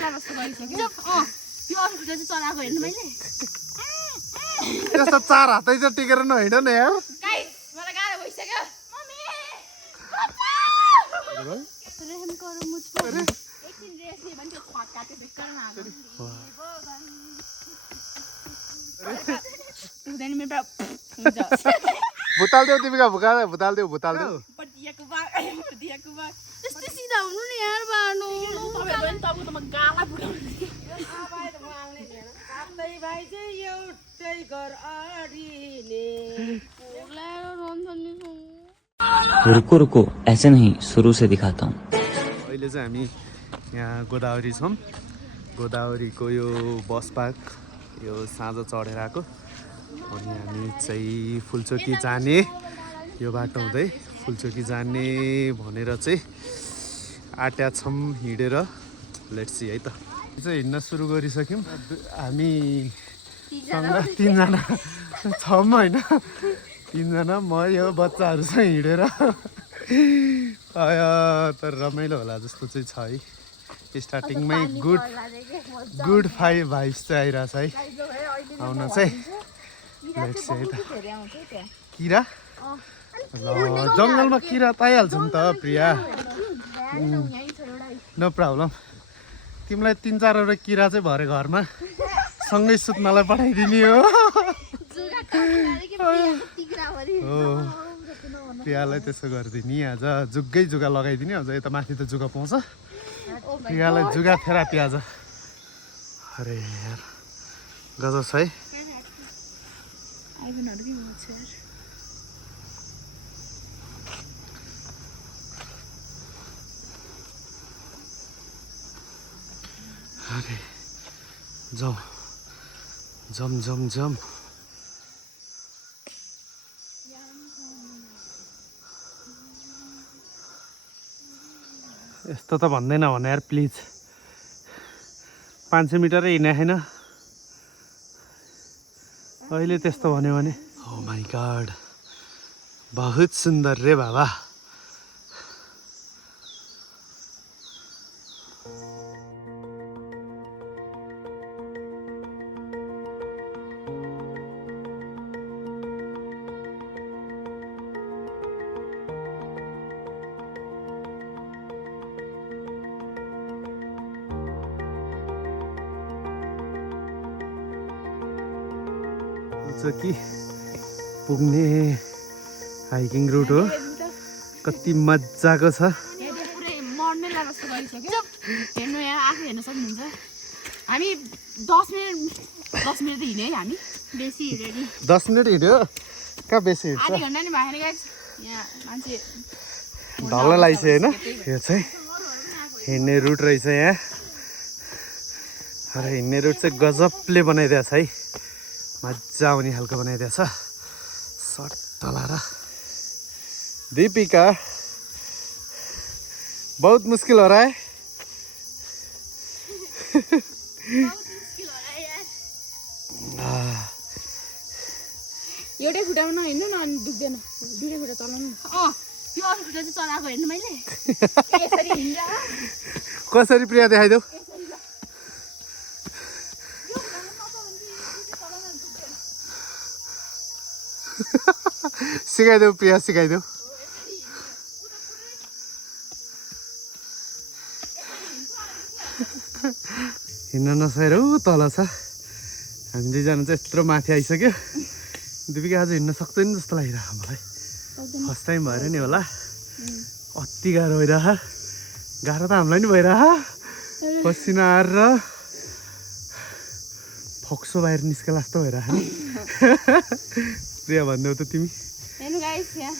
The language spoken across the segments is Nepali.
मर्मेला जस्तो गरिसक्यो त्यो अरू खुट्टा चाहिँ चलाएको हेर्नु मैले त्यस्तो चार हातै चाहिँ टिकेर नहिँड न यार गाइस मलाई गाह्रो भइसक्यो मम्मी रेम गरौँ मुझ पर एकछिन रेस्ट लियो भने त्यो खट्का त्यो बेकार लाग्यो हुँदैन मेरो हुन्छ भुताल्देऊ तिमीका भुताल्देऊ दिएको बार त्यस्तै सिधा हुनु नि यार बार्नु तपाईहरु पनि तपाईको त म गाला बुढाउने आफ्नै भाइ चाहिँ एउटै घर आडिने रुको रुको ऐसे नहीं शुरू से दिखाता हूँ अहिले चाहिँ हामी यहाँ गोदावरी छौँ गोदावरीको यो बस पार्क यो साँझ चढेर आएको अनि हामी चाहिँ फुलचोकी जाने यो बाटो हुँदै फुलचोकी जाने भनेर चाहिँ आट्या छौँ हिँडेर लेट्स सी है त चाहिँ हिँड्न सुरु गरिसक्यौँ हामी तीनजना छौँ होइन तीनजना म यो बच्चाहरूसँग हिँडेर तर रमाइलो होला जस्तो चाहिँ छ है स्टार्टिङमै गुड भाइब्स चाहिँ आइरहेछ है आउन चाहिँ लेट्स सी है त किरा ल जङ्गलमा किरा पाइहाल्छौँ त प्रिया नो प्रब्लम तिमीलाई 3-4वटा किरा चाहिँ भरे घरमा सँगै सुत्नलाई पठाइदिने हो प्रियालाई त्यसो गरिदिने आज जुग्गै जुगा लगाइदिने अझ यता माथि त जुगा पाउँछ प्रियालाई जुगा थेरापी आज अरे यार गजब छ है Okay. Jump. यस्तो त भन्दैन भने यार प्लिज 500 मिटरै हिँडे छैन अहिले त्यस्तो भन्यो भने ओ माई गॉड बहुत सुन्दर रे बाबा कि पुग्ने हाइकिङ रुट हो कति मजाको छ मर्मेला जस्तो गरिसक्यो हेर्नु यहाँ आफै हेर्न सक्नुहुन्छ हामी 10 मिनट त हिँड्यो है हामी बेसी हिँड्यो 10 मिनट हिँड्यो कहाँ बेसी हिँड्छ आधी घन्टा नि भएन गाइस यहाँ मान्छे ढल्ला लाइछ हैन यो चाहिँ हिँड्ने रुट रहेछ यहाँ अरे हिँड्ने रुट चाहिँ गजबले बनाइदिएको छ है मजा आउने खालको बनाइदिएको छ सट्ट लाएर दीपिका बहुत मुश्किल हो रहा है एउटै खुट्टामा नहिँड्नु न अनि दुख्दैन दुईटै खुट्टा चलाउनु त्यो अरू खुट्टा चाहिँ चलाएको हेर्नु मैले यसरी हिँड्छ कसरी प्रिया देखाइदेऊ सिकाइदेऊ प्रिया सिकाइदेऊ हिँड्न नसकेर ऊ तल छ हामी दुईजना चाहिँ यत्रो माथि आइसक्यो दिपिका आज हिँड्न सक्दैन जस्तो लागिरहेको मलाई फर्स्ट टाइम भएर नि होला अति गाह्रो भइरह गाह्रो त हामीलाई नि भइरह पसिना आएर फोक्सो बाहिर निस्केला जस्तो भइरह नि प्रिया भन्देऊ त तिमी हेर्नु गाइस यहाँ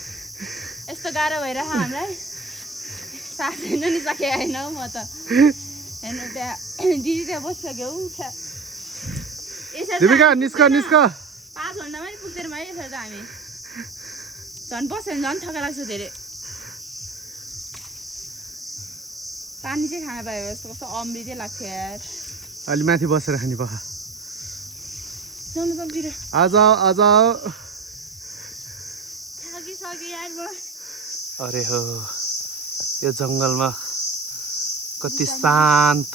यस्तो गाह्रो भइरह हामीलाई सास हिँड्न नि सकेको होइन म त हेर्नु त्यहाँ दिदी त्यहाँ बसिसक्यो दिपिका निस्क 5 घन्टामा नि पुग्दैन भाइ यसरी त हामी झन् बस्यो भने झन् थका लाग्छ धेरै पानी चाहिँ खान पायो जस्तो कस्तो अमृतै लाग्थ्यो यार अलि माथि बसेर खाने पख चल्नु सक्दिन आज थाकिसक्यो यार म अरे हो यो जङ्गलमा कति शान्त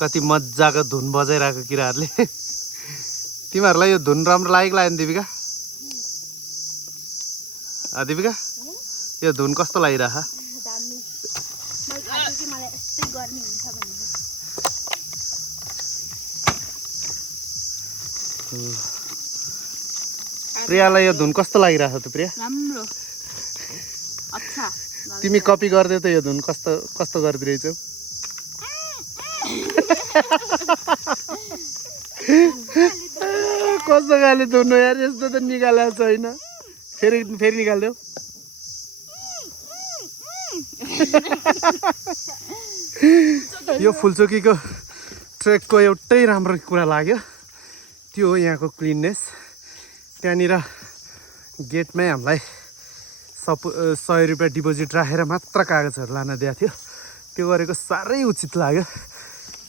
कति मजाको धुन बजाइरहेको किराहरूले तिमीहरूलाई यो धुन राम्रो लागेको लाग्यो नि दिपिका दिपिका यो धुन कस्तो लागिरह प्रियालाई यो धुन कस्तो लागिरहेको त प्रिया राम्रो अच्छा तिमी कपी गर्दै त यो धुन कस्तो कस्तो गर्दिरहेछौ कस्तो खाले धुन हो यार यस्तो त निकालेको छैन फेरि फेरि निकाल्देऊ यो फुलचोकीको ट्रेकको एउटै राम्रो कुरा लाग्यो त्यो हो यहाँको क्लिननेस त्यहाँनिर गेटमै हामीलाई 100 रुपियाँ डिपोजिट राखेर मात्र कागजहरू लान दिएको थियो त्यो गरेको साह्रै उचित लाग्यो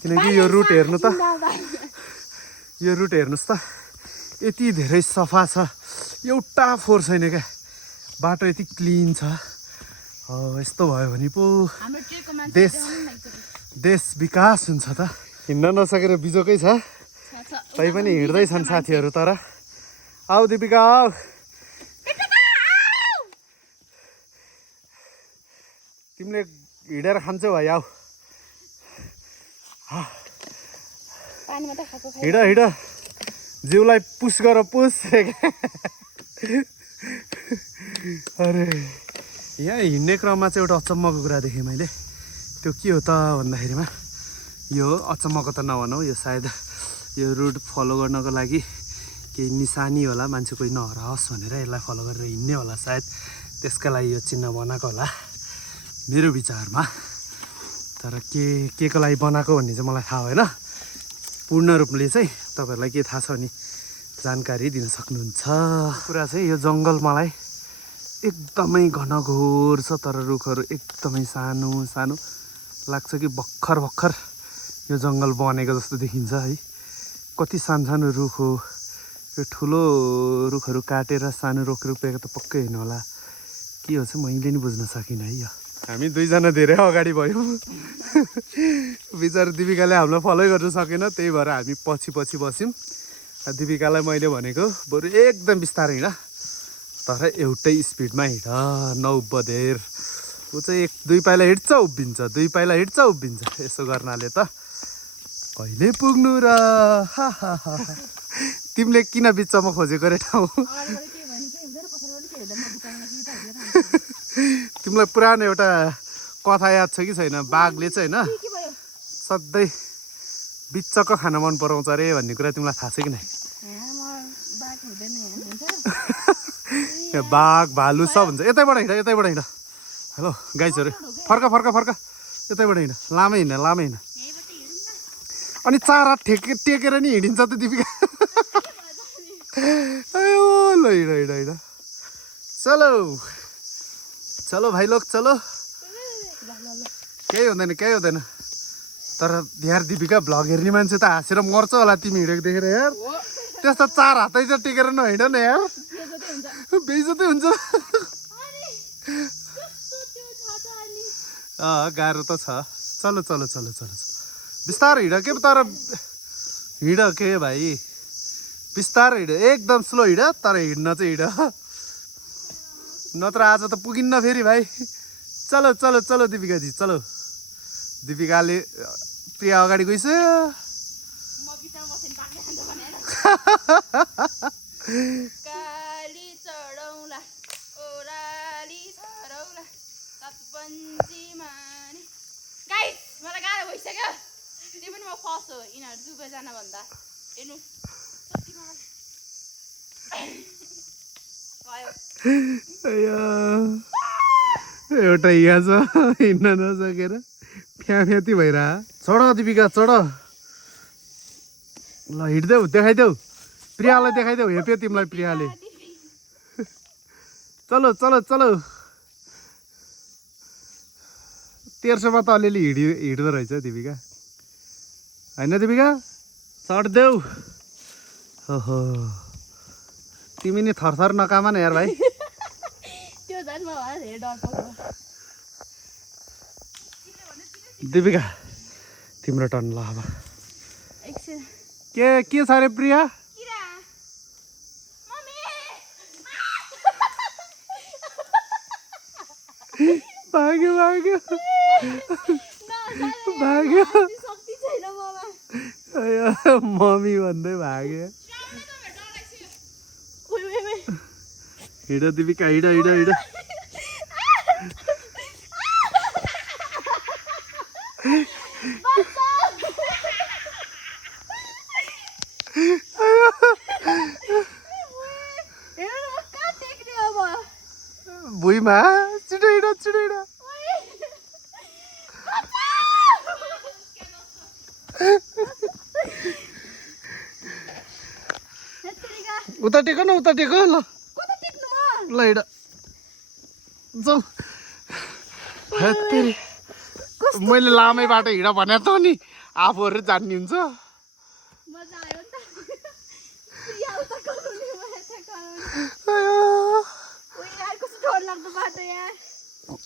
किनकि यो रुट हेर्नु त यो रुट हेर्नुहोस् त यति धेरै सफा छ एउटा फोहोर छैन क्या बाटो यति क्लिन छ यस्तो भयो भने पो देश विकास हुन्छ त हिँड्न नसकेर बिजोकै छ तैपनि हिँड्दैछन् साथीहरू तर आऊ दिपिका आऊ तिमीले हिँडेर खान्छौ भाइ आऊ हिँड हिँड जिउलाई पुस गर पुस अरे यहाँ हिँड्ने क्रममा चाहिँ एउटा अचम्मको कुरा देखेँ मैले त्यो के हो त भन्दाखेरिमा यो अचम्मको त नभनौँ यो सायद यो रुट फलो गर्नको लागि केही निशानी होला मान्छे कोही नहराओस् भनेर यसलाई फलो गरेर हिँड्ने होला सायद त्यसका लागि यो चिन्ह बनाएको होला मेरो विचारमा तर के को लागि बनाएको भन्ने चाहिँ मलाई थाहा भएन पूर्ण रूपले चाहिँ तपाईँहरूलाई के थाहा छ भने जानकारी दिन सक्नुहुन्छ कुरा चाहिँ यो जङ्गल मलाई एकदमै घनघोर छ तर रुखहरू एकदमै सानो सानो लाग्छ कि भर्खर भर्खर यो जङ्गल बनेको जस्तो देखिन्छ है कति सानो सानो रुख हो यो ठुलो रुखहरू काटेर सानो रुख रोपेको त पक्कै होइन होला के हो चाहिँ मैले नि बुझ्न सकिनँ है यो हामी दुईजना धेरै अगाडि भयौँ बिचरा दिपिकाले हामीलाई फलो गर्न सकेन त्यही भएर हामी पछि पछि बस्यौँ दिपिकालाई मैले भनेको बरु एकदम बिस्तारै हिँड तर एउटै स्पिडमा हिँड नउभ्बदेर ऊ चाहिँ 1-2 पाइला हिँड्छ उभिन्छ 2 पाइला हिँड्छ उभिन्छ यसो गर्नाले त कहिले पुग्नु र तिमीले किन बिचमा खोजेको रे ठाउँ तिमीलाई पुरानो एउटा कथा याद छ कि छैन बाघले चाहिँ होइन सधैँ बिचको खान मन पराउँछ अरे भन्ने कुरा तिमीलाई थाहा छ कि नै बाघ भालु सब हुन्छ यतैबाट हिँड हेलो गाइजहरू फर्क यतैबाट हिँड लामै हिँड अनि चारा टेकेर नि हिँडिन्छ त दिपिका ल हिँड चलो भाइ लोग चलो केही हुँदैन तर यार दिपिका भ्लग हेर्ने मान्छे त हाँसेर मर्छ होला तिमी हिँडेको देखेर यार त्यस्तो 4 हातै चाहिँ टेकेर नहिँड न यार बेइज्जतै हुन्छ गाह्रो त छ चलो बिस्तारै हिँड के तर हिँड के भाइ बिस्तारै हिँड एकदम स्लो हिँड तर हिँड्न चाहिँ हिँड नत्र आज त पुगिन्न फेरि भाइ चलो दिपिकाजी चलो दिपिकाले प्रिया अगाडि गइसक्यो काली चढौला ओराली चढौला सतपञ्चीमानी गाइस मलाई गाह्रो भइसक्यो त्यो पनि म फर्स्ट हो यिनीहरू दुवैजना भन्दा हेर्नु एउटा यहाँ छ हिँड्न नसकेर फ्याती भइरह चढ दिपिका चढ ल हिँड्देऊ देखाइदेऊ प्रियालाई देखाइदेऊ हेप्यो तिमीलाई प्रियाले चलो तेर्सोमा त अलिअलि हिँड्दो रहेछ दिपिका होइन दिपिका चढ्देऊ ओहो तिमी नि थरथर नकामा न यार भाइ दिपिका तिम्रो टर्न ल अब एकछिन के छ रे प्रिया किरा मम्मी भाग्यो भाग्यो भाग्यो शक्ति छैन ममा मम्मी भन्दै भाग्यो हिँड दिपिका हिँड हिँड हिँड भुइँमा छिटो हिँड छिटो हिँड उता टेक न उता टेक ल ल हिँड जाऊ हेत्तेरी मैले लामै बाटो हिँड भने त नि आफूहरू जान्ने हुन्छ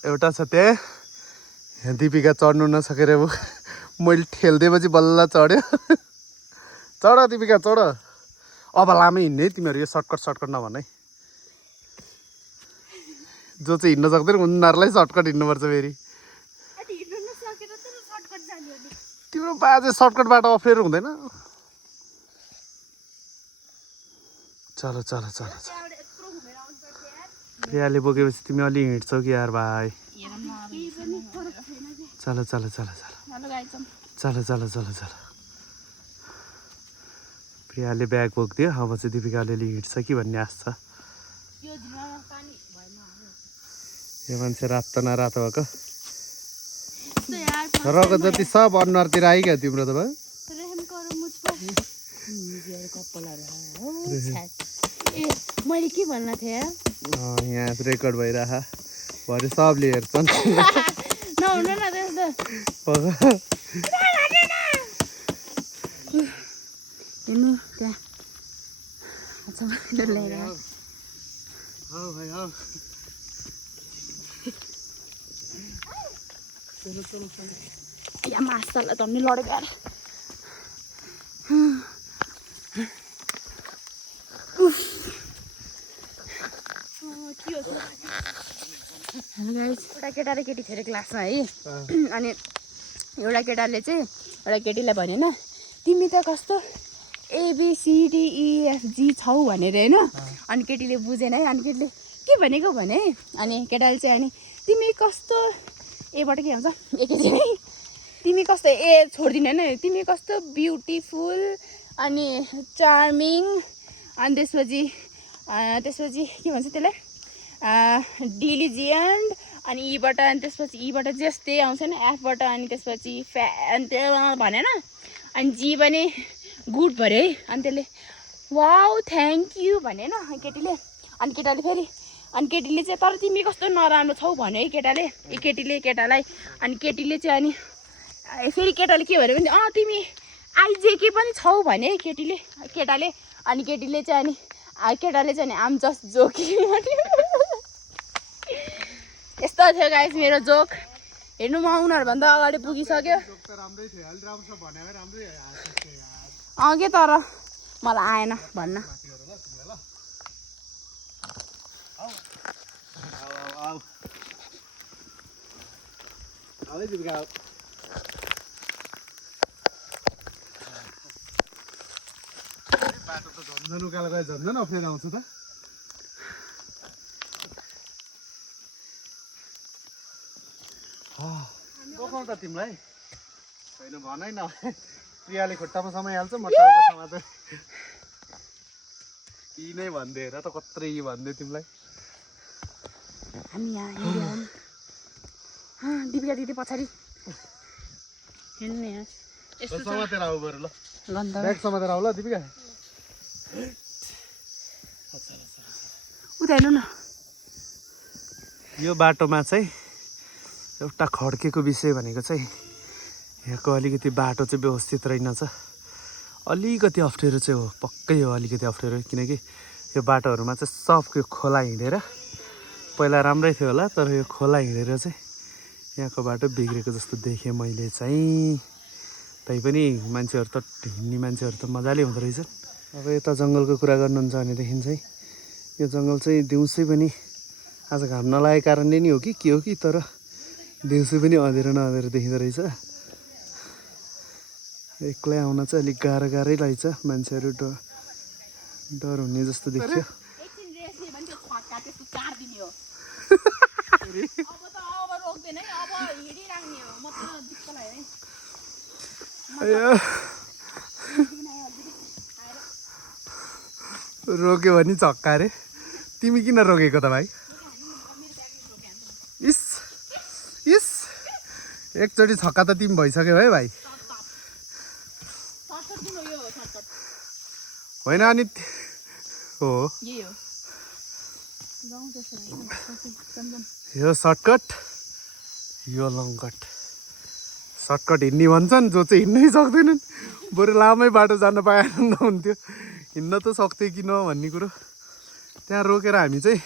एउटा छ त्यहाँ दिपिका चढ्नु नसकेर मैले ठेल्दिएपछि बल्ल चढ्यो चढ दिपिका चढ अब लामै हिँड्ने तिमीहरू यो सर्टकट नभन है जो चाहिँ हिँड्न सक्दैन उनीहरूलाई सर्टकट हिँड्नुपर्छ फेरि तिम्रो बाजे सर्टकट बाटो अप्ठ्यारो हुँदैन चलो चलो चलो प्रियाले बोकेपछि तिमी अलि हिँड्छौ कि यार भाइ चलो चलो चलो चलो चलो चलो चलो चलो प्रियाले ब्याग बोकिदियो अब चाहिँ दिपिकाले अलि हिँड्छ कि भन्ने आश छ यो मान्छे रातो न रातो भएको रगत जति सब अनुहारतिर आइगयो तिम्रो त भयो मैले के भन्न थिएँ यहाँ रेकर्ड भइरह भरे सबले हेर्छन् नहुनु न त्यस्तो हेर्नु त्यहाँ लिएर या मास्टरलाई त नि लडेको यार हेलो गाइस एउटा केटा र केटी थियो क्लासमा है अनि एउटा केटाले चाहिँ एउटा केटीलाई भन्यो होइन तिमी त कस्तो ABCDEFG छौ भनेर होइन अनि केटीले बुझेन है अनि केटीले के भनेको भने अनि केटाले चाहिँ अनि तिमी कस्तो एबाट के आउँछ एकैछिन है तिमी कस्तो ए छोडिदिनु होइन तिमी कस्तो ब्युटिफुल अनि चार्मिङ अनि त्यसपछि के भन्छ त्यसलाई डिलिजियन्ट अनि ईबाट अनि त्यसपछि ईबाट जस्तै आउँछ नि एफबाट अनि त्यसपछि अनि त्यो भनेन अनि जी पनि गुड भरे है अनि त्यसले वाउ थ्याङ्क यू भनेन केटीले अनि केटाले फेरि अनि केटीले चाहिँ तर तिमी कस्तो नराम्रो छौ भन्यो है केटाले केटीले केटालाई अनि केटीले चाहिँ अनि फेरि केटाले के भन्यो भने तिमी आइजेके पनि छौ भने है केटाले अनि केटीले चाहिँ अनि केटाले चाहिँ आम जस्ट जोकिङ यस्तो थियो गाइस मेरो जोक हेर्नु म उनीहरूभन्दा अगाडि पुगिसक्यो अघि तर मलाई आएन भन्न बाटो त झन्झन उकालो गए झन्झन अप्ठ्यारो आउँछ त बोकाउ त तिमीलाई होइन भनै न प्रियाले खुट्टामा समाइहाल्छ म टाउको समातेर यी नै भनिदिएर त कत्रै भनिदियो तिमीलाई हामी यहाँ हिँड्यौँ दिपिका दिदी पछाडि हिँड्नु यहाँ यस्तो समातेर आऊ बरु ल गन्ध ब्याग समातेर आऊ ल दिपिका उता हेर्नु न यो बाटोमा चाहिँ एउटा खड्केको विषय भनेको चाहिँ यहाँको अलिकति बाटो चाहिँ व्यवस्थित रहेनछ अलिकति अप्ठ्यारो चाहिँ हो पक्कै हो अलिकति अप्ठ्यारो किनकि यो बाटोहरूमा चाहिँ सब यो खोला हिँडेर पहिला राम्रै थियो होला तर यो खोला हिँडेर चाहिँ यहाँको बाटो बिग्रेको जस्तो देखेँ मैले चाहिँ तैपनि मान्छेहरू त हिँड्ने मान्छेहरू त मजाले हुँदो रहेछ। अब यता जङ्गलको कुरा गर्नुहुन्छ भनेदेखि चाहिँ यो जङ्गल चाहिँ दिउँसै पनि आज घाम नलागेको कारणले नि हो कि के हो कि तर दिउँसै पनि अँधेरो न अँधेरो देखिँदो रहेछ। एक्लै आउन चाहिँ अलिक गाह्रै रहेछ, मान्छेहरू डर हुने जस्तो देखियो। एकछिन रेस्ट लियो भने त्यो छक्का त्यसको 4 दिने हो। अब त अब रोक्दैन है, अब हिँडिराख्ने हो। म त दिक्क लाग्यो है। रोक्यो भने छक्का रे। तिमी किन रोकेको त भाइ? इस इस एकचोटि छक्का त तिमी भइसक्यो है भाइ। होइन अनि हो यो सर्टकट यो लङ कट। सर्टकट हिँड्ने भन्छन्, जो चाहिँ हिँड्नै सक्दैनन्। बरु लामै बाटो जान पाए आनन्द हुन्थ्यो। हिँड्न त सक्थ्यो कि न भन्ने कुरो। त्यहाँ रोकेर हामी चाहिँ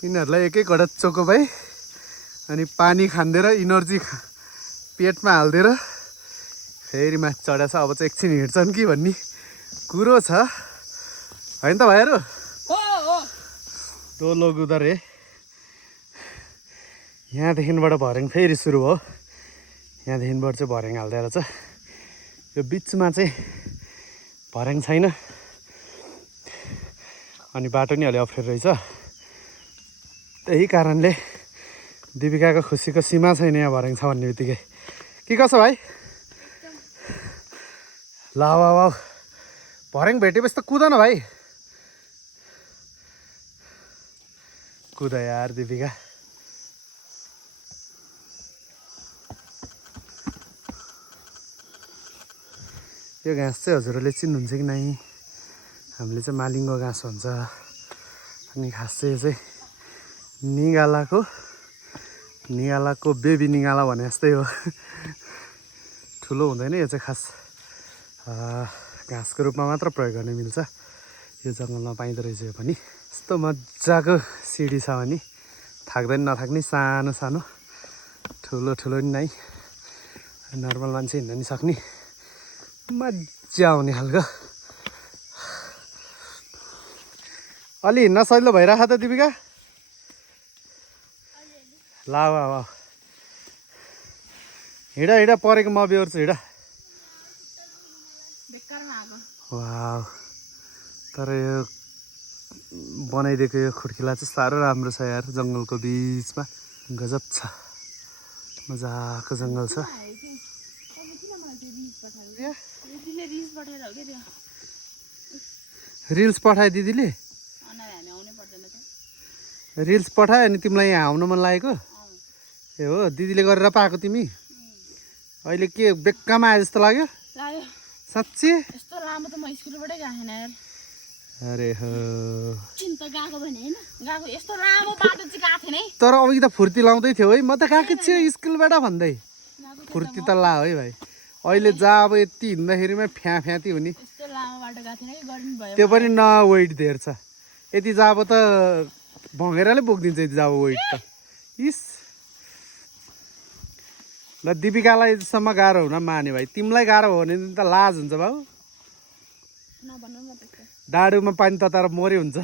यिनीहरूलाई एक एक घडा चोको भाइ अनि पानी खानिदिएर इनर्जी पेटमा हालिदिएर फेरि माथि चढाएको छ। अब चाहिँ एकछिन हिँड्छन् कि भन्ने कुरो छ होइन त भाइहरू? डोलो गुदरे यहाँदेखिबाट भर्याङ फेरि सुरु भयो। यहाँदेखिबाट चाहिँ भर्याङ हाल्दै रहेछ। यो बिचमा चाहिँ भर्याङ छैन अनि बाटो नि अलि अप्ठ्यारो रहेछ। त्यही कारणले दिपिकाको खुसीको सीमा छैन यहाँ भर्याङ छ भन्ने बित्तिकै। के कसो भाइ? ल अब भर्याङ भेटेपछि त कुद न भाइ। कुद यार दिपिका। यो घाँस चाहिँ हजुरहरूले चिन्नुहुन्छ कि नै? हामीले चाहिँ मालिङ्गो घाँस भन्छ। अनि खास चाहिँ यो चाहिँ निगालाको बेबी निगाला भने जस्तै हो। ठुलो हुँदैन यो चाहिँ, खास घाँसको रूपमा मात्र प्रयोग गर्न मिल्छ। यो जङ्गलमा पाइँदो रहेछ यो पनि। यस्तो मजाको सिडी छ भने थाक्दैन नथाक्ने, सानो सानो ठुलो ठुलो नि नै, नर्मल मान्छे हिँड्न नि सक्ने मजा आउने खालको। अलि हिँड्न सजिलो भइरहेको त दिपिका? ल अब हिँड परेको म बेहोर्छु हिँड। वाह, तर यो बनाइदिएको यो खुड्किला चाहिँ साह्रो राम्रो छ यार। जङ्गलको बिचमा गजब छ, मजाको जङ्गल छ। रिल्स पठाए दिदीले? रिल्स पठायो अनि तिमीलाई यहाँ आउन मन लागेको? ए हो, दिदीले गरेर पाएको तिमी? अहिले के बेक्कामा आए जस्तो लाग्यो? साँच्ची? यस्तो लामो त म स्कुलबाटै गएको छैन यार। अरे हो, चिन्ता गएको भने हैन, गएको यस्तो लामो बाटो चाहिँ गएको थिएन है। तर अघि त फुर्ती लाउँदै थियो है। म त गएको छु स्कुलबाट भन्दै। फुर्ती त ला है भाइ। अहिले जा अब यति हिँड्दाखेरिमा फ्याती हुने। यस्तो लामो बाटो गएको थिएन कि गर्नु भयो। त्यो पनि न वेट धेर छ। यति जा अब त भँगेराले बोकिदिन्छ यति जा वेट त। इस ल दिपिकालाई सम्म गाह्रो हुन माने भाइ, तिमीलाई गाह्रो हो भने त लाज हुन्छ बाबु। नभन्नु म त्यस्तो। डाडुमा पानी तताएर मर्यो हुन्छ।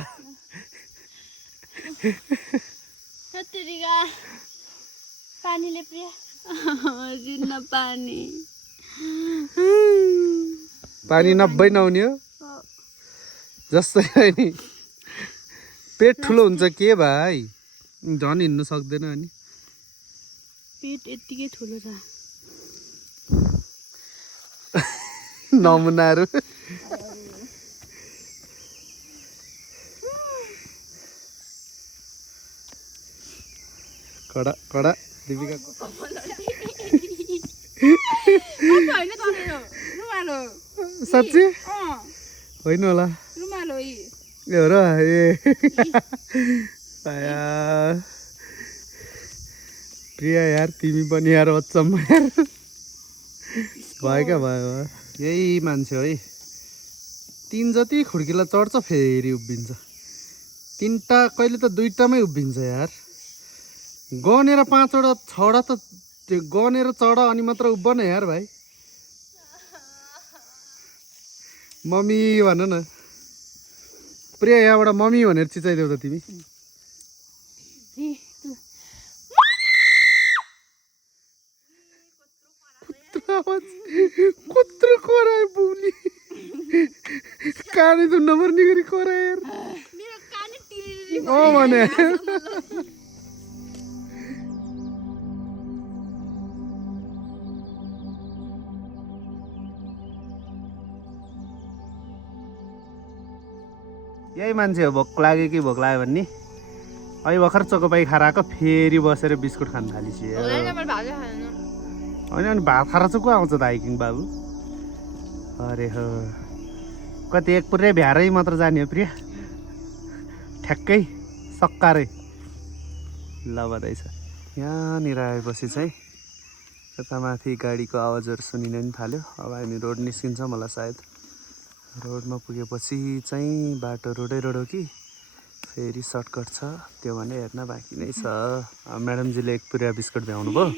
सत्तरीका पानीले प्रिय जिन्न पानी नब्बै नहुने हो जस्तै नि। पेट ठुलो हुन्छ के भाइ? झन् हिँड्नु सक्दैन अनि। पेट यत्तिकै ठुलो छ। नमुनाहरू कडा कडा दिपिका साँच्ची होइन होला। ए हो र? ए प्रिया यार तिमी पनि यार अचम्म यार भयो क्या भयो। यही मान्छे है, 3 जति खुड्किला चढ्छ फेरि उभिन्छ। 3टा कहिले त 2टामै उभिन्छ यार। गनेर 5वटा 6वटा त त्यो गनेर चढ अनि मात्र उभ्न यार भाइ मम्मी भन न प्रिया यहाँबाट मम्मी भनेर चिचाइदेऊ त तिमी कुत्रो करायो बुली कानै त नमर्ने गरी करायो यार भने यही मान्छे हो भोक लाग्यो कि भोक लाग्यो भन्ने अहिले भर्खर चोकोपाई खाएर आएको फेरि बसेर बिस्कुट खान थालिसक्यो होइन अनि भात खाएर चाहिँ को आउँछ त हाइकिङ बाबु अरे हो कति एक पुरै भ्यारै मात्र जाने हो प्रिया ठ्याक्कै सक्कारै ल बधाई छ यहाँनिर आएपछि चाहिँ यता माथि गाडीको आवाजहरू सुनिन नि थाल्यो अब हामी रोड निस्किन्छ मलाई सायद रोडमा पुगेपछि चाहिँ बाटो रोडै रोड हो कि फेरि सर्टकट छ त्यो भने हेर्न बाँकी नै छ म्याडमजीले एक पुरा बिस्कुट भ्याउनु भयो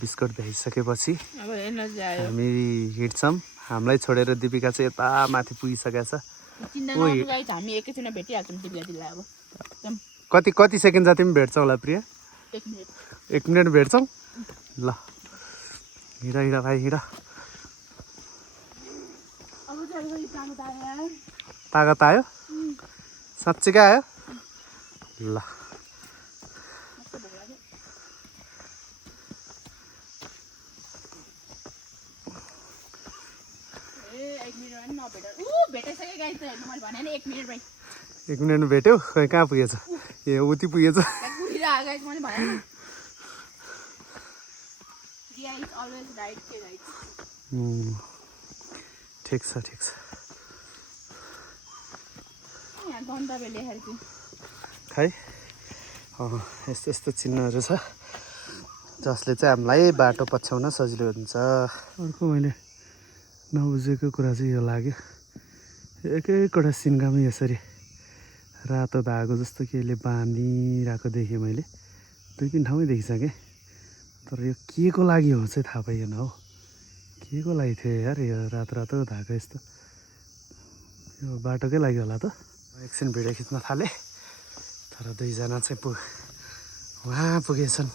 बिस्कुट भ्याइसकेपछि हामी हिँड्छौँ हामीलाई छोडेर दिपिका चाहिँ यता माथि पुगिसकेको छ कति सेकेन्ड जति पनि भेट्छौ होला प्रिया 1 मिनट भेट्छौ ल हिँड भाइ हिँड तागत आयो साँच्चीकै आयो ल एक मिनट भेट्यौ खै कहाँ पुगेछ ए उति पुगेछ ठिक छ खै यस्तो यस्तो चिन्हहरू छ जसले चाहिँ हामीलाई बाटो पछ्याउन सजिलो हुन्छ अर्को मैले नबुझेको कुरा चाहिँ यो लाग्यो एकैवटा सिन्कामा यसरी रातो धागो जस्तो केले बाँधिरहेको देखेँ मैले 2-3 ठाउँमै देखिसकेँ तर यो के को लागि हो चाहिँ थाहा पाइएन हो के को लागि थियो यार यो रातो रातो धागो यस्तो यो बाटोकै लागि होला त एकछिन भिडियो खिच्न थालेँ तर दुईजना चाहिँ उहाँ पुगेछन्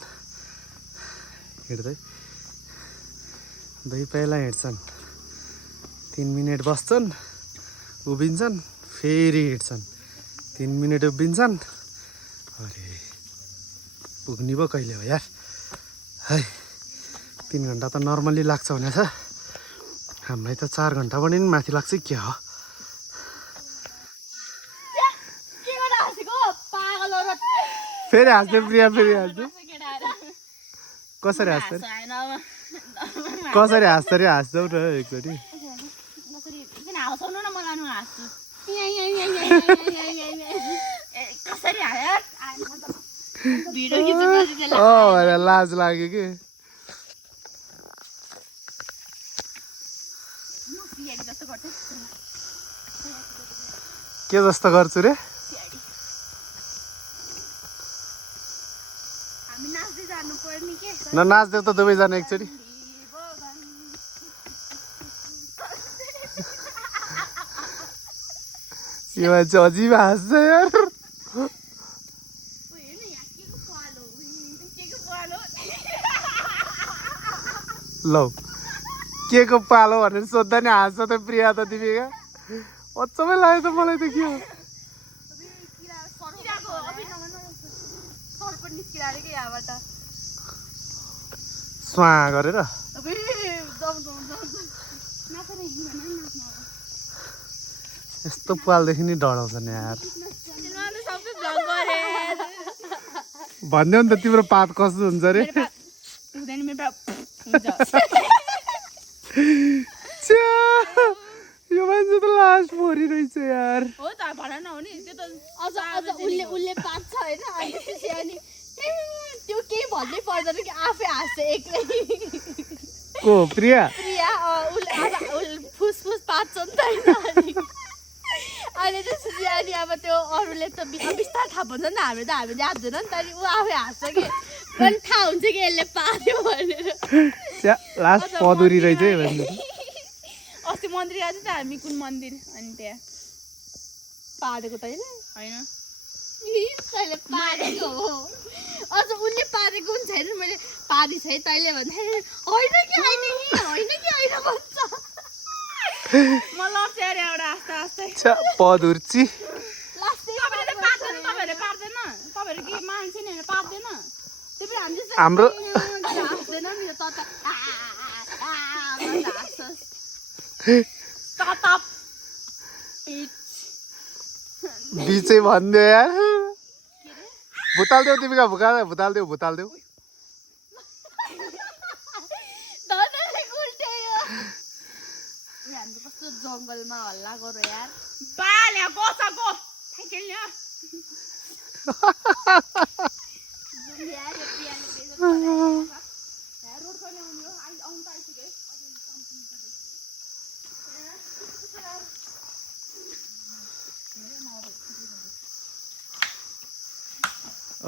हिँड्दै 2 पाइला हिँड्छन् 3 मिनट बस्छन् उभिन्छन् फेरि हिँड्छन् 3 मिनट उभिन्छन् अरे पुग्ने पो कहिले हो यार है 3 घन्टा त नर्मली लाग्छ भनेछ हामीलाई त 4 घन्टा पनि माथि लाग्छ क्या हो फेरि हाँस्दै प्रिया फेरि हाँस्दै कसरी हाँस्दै रे हाँस्छौ र एकचोटि लाज लाग्यो कि के जस्तो गर्छु रे नाच्देऊ त दुवैजना एकचोटि यो मान्छे अजिब हाँस्छ यार लौ के को पालो भनेर सोद्धा नि हाँस्छ त प्रिया त दिपिका अचम्मै लाग्यो त मलाई त के हो स्वा गरेर यस्तो पालदेखि नि डराउँछन् यार भन्देऊ नि त तिम्रो पात कस्तो हुन्छ अरे यो मान्छे त लास्ट फोरी रहेछ यार हो त भन न हो नि त्यो त अझ उल्ले पात छ हैन अनि त्यो केही भन्नै पर्दैन कि आफै हाँस्छ एक्लै को प्रिया फुसफुस पात्छ नि त हैन अनि त्यसपछि अनि अब त्यो अरूले त बिस्तारै थाहा पाउँछ नि त हामी त याद हुँदैन नि त अनि ऊ आफै हाँस्छ कि पनि थाहा हुन्छ कि यसले पार्यो भनेर लास्ट पदुरी रहेछ है भन्नु अस्ति मन्दिर गएको थियो त हामी कुन मन्दिर अनि त्यहाँ पारेको तैँले होइन तैँले पारेको हो अझ उसले पारेको पनि छैन मैले पारिस है तैँले भन्दाखेरि होइन कि होइन भन्छ म लड्छ अरे एउटा आस्ते आस्ते पदुर्ची तपाईँहरूले पार्दैन तपाईँहरू के मान्छे नि होइन पार्दैन त्यो पनि हामी जस्तो हाम्रो हाँस्दैन नि त बिचै भन्दै यार भुताल्देऊ तिमीका भुताल्देऊ दर्दले गुल्ट्यो हाम्रो कस्तो जङ्गलमा हल्ला गरो यार बाल्या गो साइकल ल्या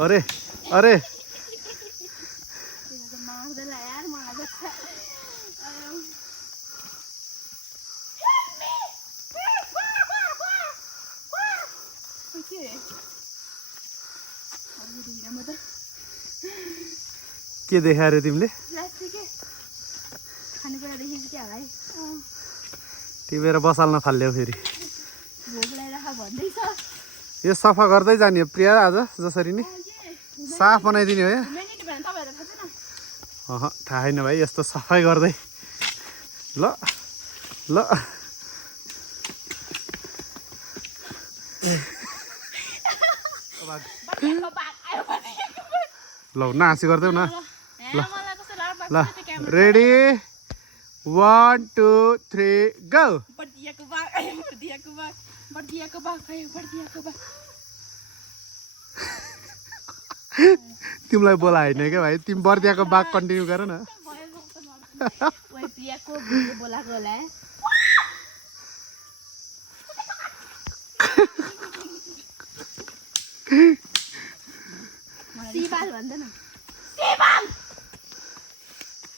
अरे मार्दैन यार मलाई के देखायो रे तिमीले खानेकुरा देखेको क्या भाइ टिपेर बसाल्न थाल्यौ फेरि भोक लगाइराख भन्दैछ यो सफा गर्दै जाने हो प्रिया आज जसरी नि साफ बनाइदिने हो या थाहा छैन भाइ यस्तो सफाइ गर्दै ल ल नासी गर्दै न ल रेडी 1 2 3 गो तिमीलाई बोला होइन क्या भाइ तिमी बर्दियाको बाघ कन्टिन्यू गर न प्रियाको बोलाएको होला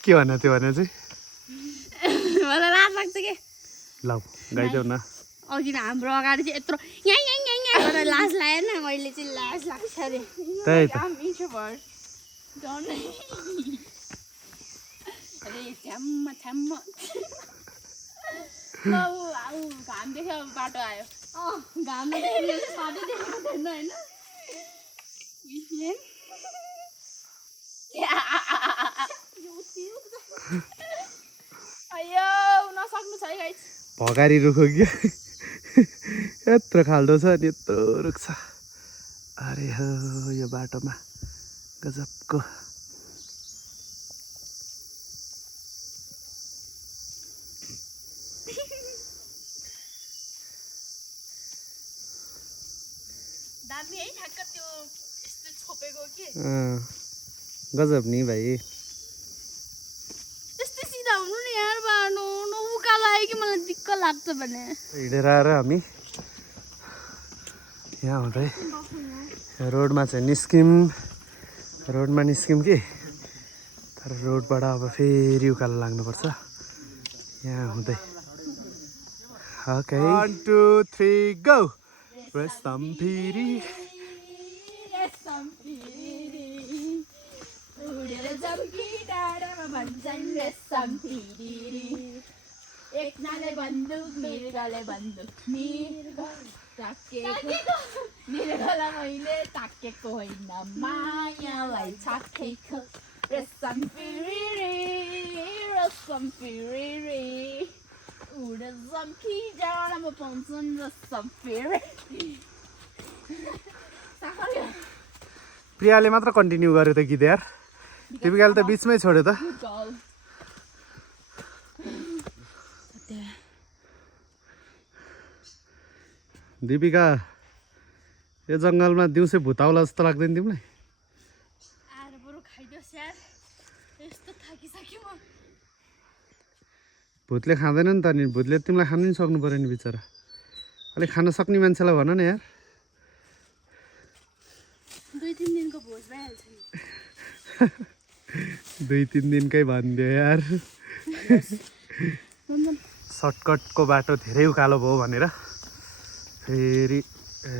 के भन्न त्यो भने चाहिँ मलाई लाज लाग्छ के ल गाइदेऊ न अघि हाम्रो अगाडि चाहिँ यत्रो यहाँ गरेर लाज लागेन अहिले चाहिँ लाज लाग्छ अरे त्यही त घाम देख्यो बाटो आयो घाम देखेको थिएन होइन अयो नसक्नु छ है गाइस भगारी रुख हो क्या यत्रो खाल्डो छ अनि यत्रो रुख छ अरे हो यो बाटोमा गजबको दामी है ठ्याक्क त्यो यस्तो छोपेको के गजब नि भाइ त्यस्तै सिधा हुनु नि यार बाटो उकालो आयो कि मलाई दिक्क लाग्छ भने हिँडेर आएर हामी यहाँ हुँदै रोडमा चाहिँ निस्क्यौँ कि तर रोडबाट अब फेरि उकालो लाग्नुपर्छ यहाँ हुँदै ओके 1 2 3 गो रेसम फेरि एकनाले बन्दुक मृगले बन्दुक मृगलाई मैले ताकेको होइन मायालाई छाकेको रेसम फिरी उडे जम्की जाडामा पाउँछन् रेसम फिरी प्रियाले मात्र कन्टिन्यू गर्यो त गीत यार दिपिकाले त बिचमै छोड्यो त दिपिका यो जङ्गलमा दिउँसै भूत आउला जस्तो लाग्दैन तिमीलाई आएर बरु खाइदियोस् यार यस्तो थाकिसक्यो म भूतले खाँदैन नि त नि भूतले तिमीलाई खानु नि सक्नु पऱ्यो नि बिचरा अलिक खान सक्ने मान्छेलाई भन न यार 2-3 दिनको भोज भइहाल्छ नि 2-3 दिनकै भनिदियो यार। सर्टकटको बाटो धेरै उकालो भयो भनेर फेरि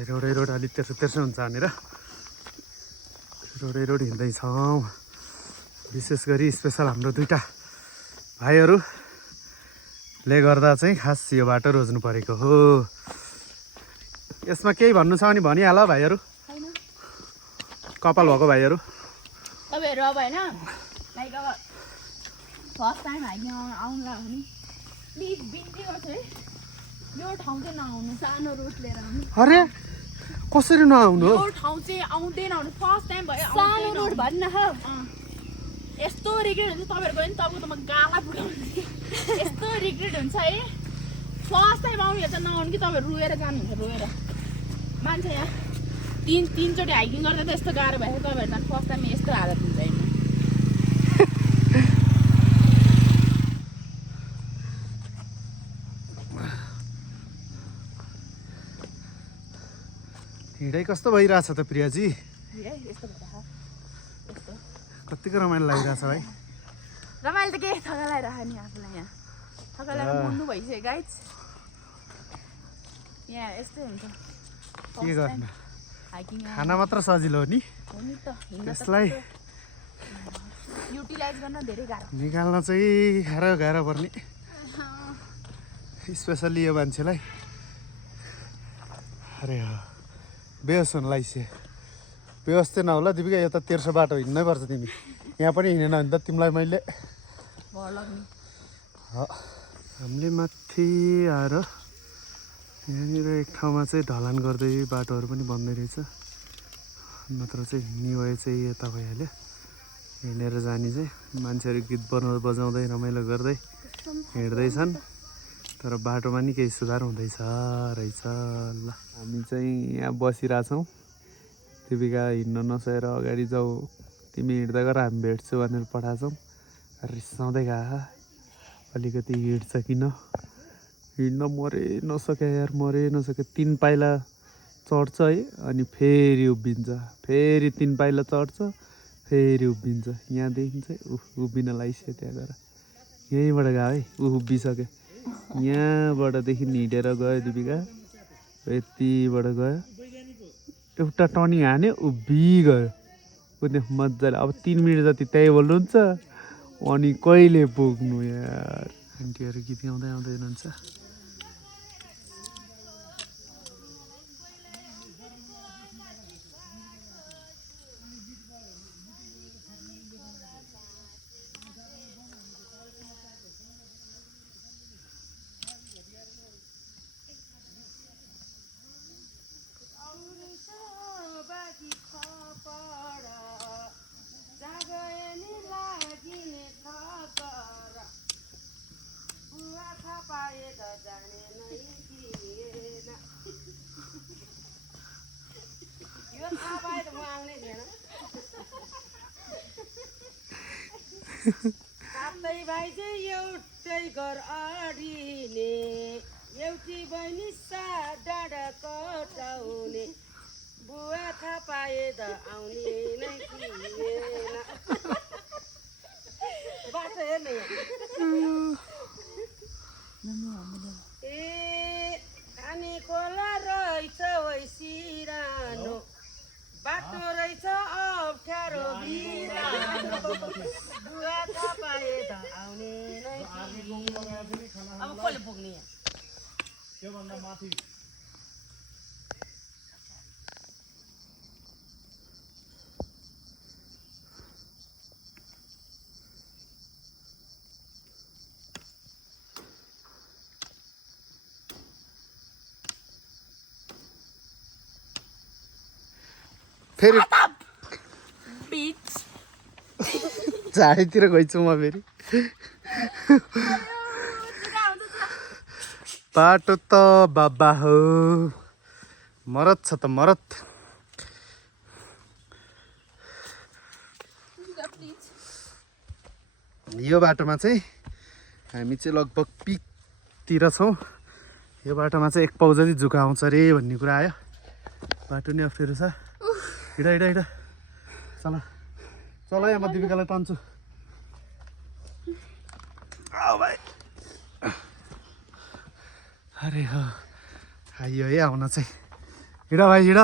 रोड अलिक तेर्सो हुन्छ भनेर रोड हिँड्दैछौँ। विशेष गरी स्पेसल हाम्रो 2टा भाइहरूले गर्दा चाहिँ खास यो बाटो रोज्नु परेको हो। यसमा केही भन्नु छ भने भनिहाल भाइहरू, कपाल भएको भाइहरू। तपाईँहरू अब होइन लाइक अब फर्स्ट टाइम हाइकिङ आउनुलाई हो भने प्लिज बिन्ती गर्छु है, यो ठाउँ चाहिँ नआउनु, सानो रुट लिएर आउनु। अरे कसरी नआउनु? यो ठाउँ चाहिँ आउँदैन आउनु, फर्स्ट टाइम भयो सानो रोड भन्न यस्तो रिग्रेट हुन्छ तपाईँहरूको पनि, तपाईँको त म गाला पुऱ्याउँछु। यस्तो रिग्रेट हुन्छ है, फर्स्ट टाइम आउनु चाहिँ नआउनु कि तपाईँहरू रोएर जानुहुन्छ, रोएर। मान्छे यहाँ तिनचोटि हाइकिङ गर्दा त यस्तो गाह्रो भएछ, तपाईँहरू त फर्स्ट टाइम यस्तो हालत हुन्छ होइन। हिँडाइ कस्तो भइरहेछ त प्रियाजी? यस्तो भएर कतिको रमाइलो लागिरहेछ भाइ? रमाइलो त के थका लगाइरहेको नि आफूलाई, यहाँ थका लगाएर मुन्नु भइसक्यो गाइज। यहाँ यस्तै हुन्छ के गर्नु, हाइकिङ खाना मात्र सजिलो हो नि, हो नि त, हिँड्न त त्यसलाई युटिलाइज गर्न धेरै गाह्रो। निकाल्न चाहिँ गाह्रो पर्ने, स्पेसल्ली यो मान्छेलाई। अरे बेहोस हुन लागिसक्यो। बेहोस चाहिँ नहोला दिपिका, यो त तेर्सो बाटो हिँड्नै पर्छ तिमी। यहाँ पनि हिँडेन भने त तिमीलाई मैले भर लाग्ने। हामीले माथि आएर यहाँनिर एक ठाउँमा चाहिँ ढलान गर्दै बाटोहरू पनि बन्दै रहेछ, नत्र चाहिँ हिँड्ने भए चाहिँ यता भइहाल्यो। हिँडेर जाने चाहिँ मान्छेहरू गीत बजाउँदै रमाइलो गर्दै हिँड्दैछन्, तर बाटोमा नि केही सुधार हुँदैछ रहेछ। ल हामी चाहिँ यहाँ बसिरहेछौँ, दिपिका हिँड्न नसकेर अगाडि जाऊ तिमी हिँड्दा गर हामी भेट्छु भनेर पठाएछौँ। रिसाउँदै गए अलिकति हिँड्छ किन, हिँड्न मरे नसके 3 पाइला चढ्छ है, अनि फेरि उभिन्छ, फेरि 3 पाइला चढ्छ, फेरि उभिन्छ। यहाँदेखि चाहिँ उभिन लागिसक्यो, त्यहाँ गएर यहीँबाट गयो है, उभिसक्यो। यहाँबाटदेखि हिँडेर गयो दिपिका, यतिबाट गयो, एउटा टर्निङ हान्यो, उभिगयो कुद्यो मजाले। अब 3 मिनट जति त्यही बोल्नुहुन्छ, अनि कहिले पुग्नु यार। आन्टीहरू गीत गाउँदै आउँदै हुनुहुन्छ। सातै भाइ चाहिँ एउटै घर अडिने, एउटी बहिनी डाँडा कटाउने, बुवा थाहा पाए त आउने नै थिएन। बाटो हेर्ने ए खाने खोला रहेछ वै सिरानो, बाटो रहेछ अप्ठ्यारो बिरानो, बुवा थाहा पाए त आउने नै थिएन। अब कसले पुग्ने यहाँ? फेरि बिच झाडीतिर गइछु म फेरि। बाटो त बाबा हो, मरत छ त मरत। यो बाटोमा चाहिँ हामी चाहिँ लगभग पिकतिर छौँ। यो बाटोमा चाहिँ 1 पाउ जति झुका आउँछ अरे भन्ने कुरा आयो। बाटो नि अप्ठ्यारो छ, हिँड चल चल है म दिपिकालाई तान्छु आओ भाइ अरे हो आइयो है आउन चाहिँ हिँड भाइ हिँड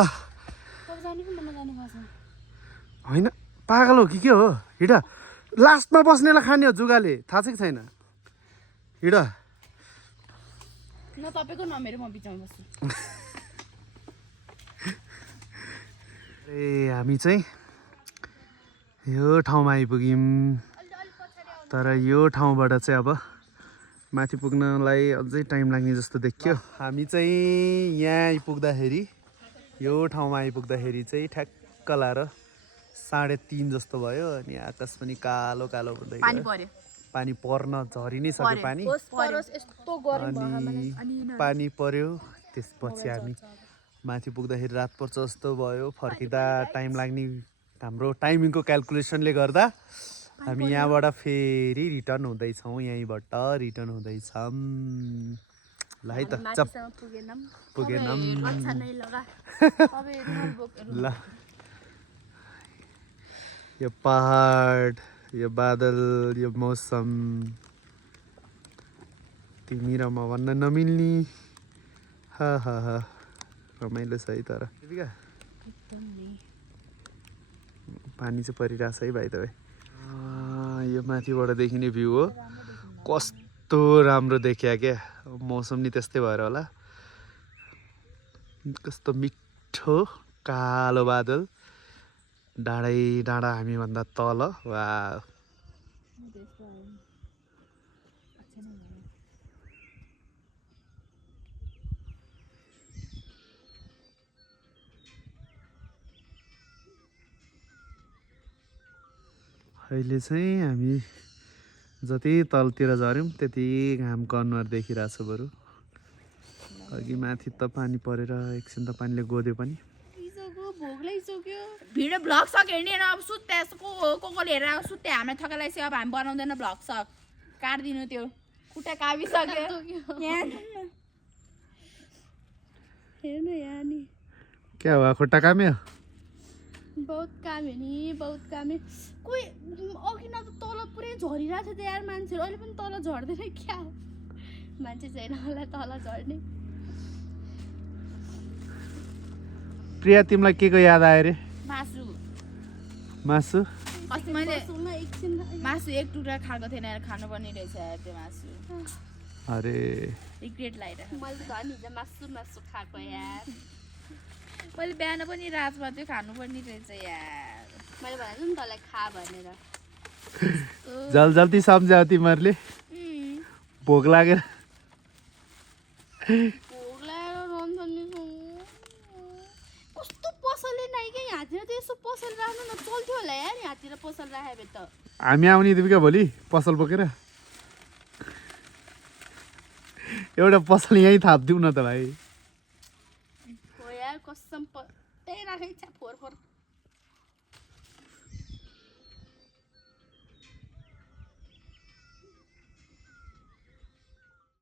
होइन पागल हो कि के हो हिँड लास्टमा बस्नेलाई खाने हो जुगाले थाहा छ कि छैन हिँड न तपाईँको न मेरो म बिचमा बस्छु ए हामी चाहिँ यो ठाउँमा आइपुग्यौँ तर यो ठाउँबाट चाहिँ अब माथि पुग्नलाई अझै टाइम लाग्ने जस्तो देखियो हामी चाहिँ यहाँ आइपुग्दाखेरि यो ठाउँमा आइपुग्दाखेरि चाहिँ ठ्याक्क लाएर 3:30 जस्तो भयो अनि आकाश पनि कालो कालो हुँदै पानी गयो पर्यो पानी पर्न झरि नै सक्यो पानी अनि पानी पर्यो त्यसपछि हामी माथि पुग्दाखेरि रात पर्छ जस्तो भयो फर्किँदा टाइम लाग्ने हाम्रो टाइमिङको क्यालकुलेसनले गर्दा हामी यहाँबाट फेरि रिटर्न हुँदैछौँ यहीँबाट रिटर्न हुँदैछौँ ल है त चप पुगेनौँ ल यो पहाड यो बादल यो मौसम तिमी र म भन्न नमिल्ने हा हा हा रमाइलो छ है तर पानी चाहिँ परिरहेछ है भाइ तपाईँ यो माथिबाट देखिने भ्यू हो कस्तो राम्रो देखिया क्या मौसम नि त्यस्तै भएर होला कस्तो मिठो कालो बादल डाँडै डाँडा हामीभन्दा तल वा अहिले चाहिँ हामी जति तलतिर झऱ्यौँ त्यति घामको अनुहार देखिरहेछ बरु अघि माथि त पानी परेर एकछिन त पानीले गोद्यो पनि भिडियो भ्लग सक हेर्ने अब सुत्ते को हेरेर सुत्ते हामीलाई थकाइरहेछ अब हामी बनाउँदैन भ्लग सक काट्दिनु त्यो खुट्टा काबिसक्यो हेर्नु यहाँ नि क्या हो खुट्टा काम्यो बहुत काम है नि बहुत काम है कोही अघि न त तल पुरै झरिरहेको थियो त यार मान्छेहरू अहिले पनि तल झर्दैन क्या हो मान्छे छैन होला तल झर्ने प्रिया तिमीलाई के को याद आयो रे मासु मासु अस्ति मैले एकछिन मासु एक टुक्रा खाएको थिएन यार खानुपर्ने रहेछ यार त्यो मासु अरे रिग्रेट लागिरहेको मैले त झन् हिजो मासु खाएको यार मैले बिहान पनि रातमा त्यो खानुपर्ने रहेछ यार मैले भनेको नि तँलाई खा भनेर जल्दी सम्झ्यौ तिमीहरूले भोक लागेर भोक लागेर रन्थनी कस्तो पसलले नै क्या यहाँतिर त यसो पसल राख्नु न चल्थ्यो होला यार यहाँतिर पसल राख्यो भने त हामी आउने दिपिका भोलि पसल बोकेर एउटा पसल यहीँ थापिदिउँ न त भाइ हो यार कसम त्यही राखेको छ फोहोर